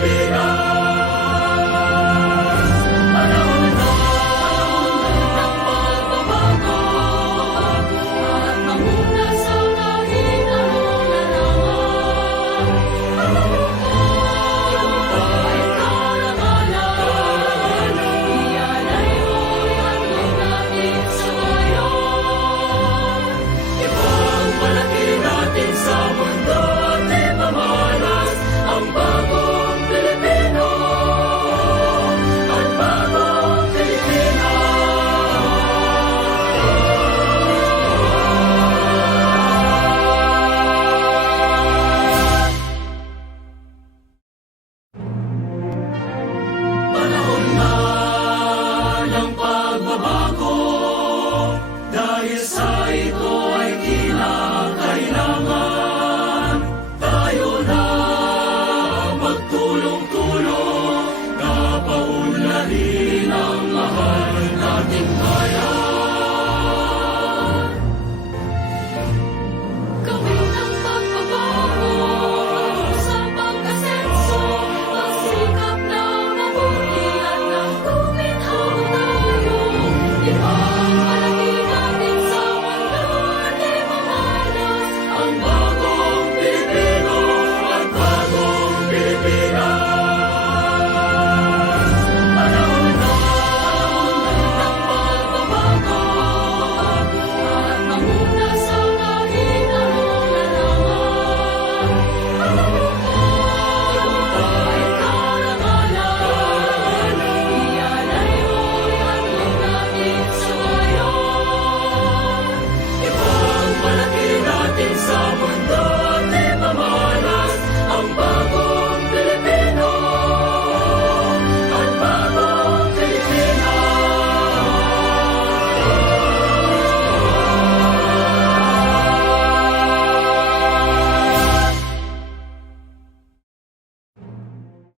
mamalas Thank.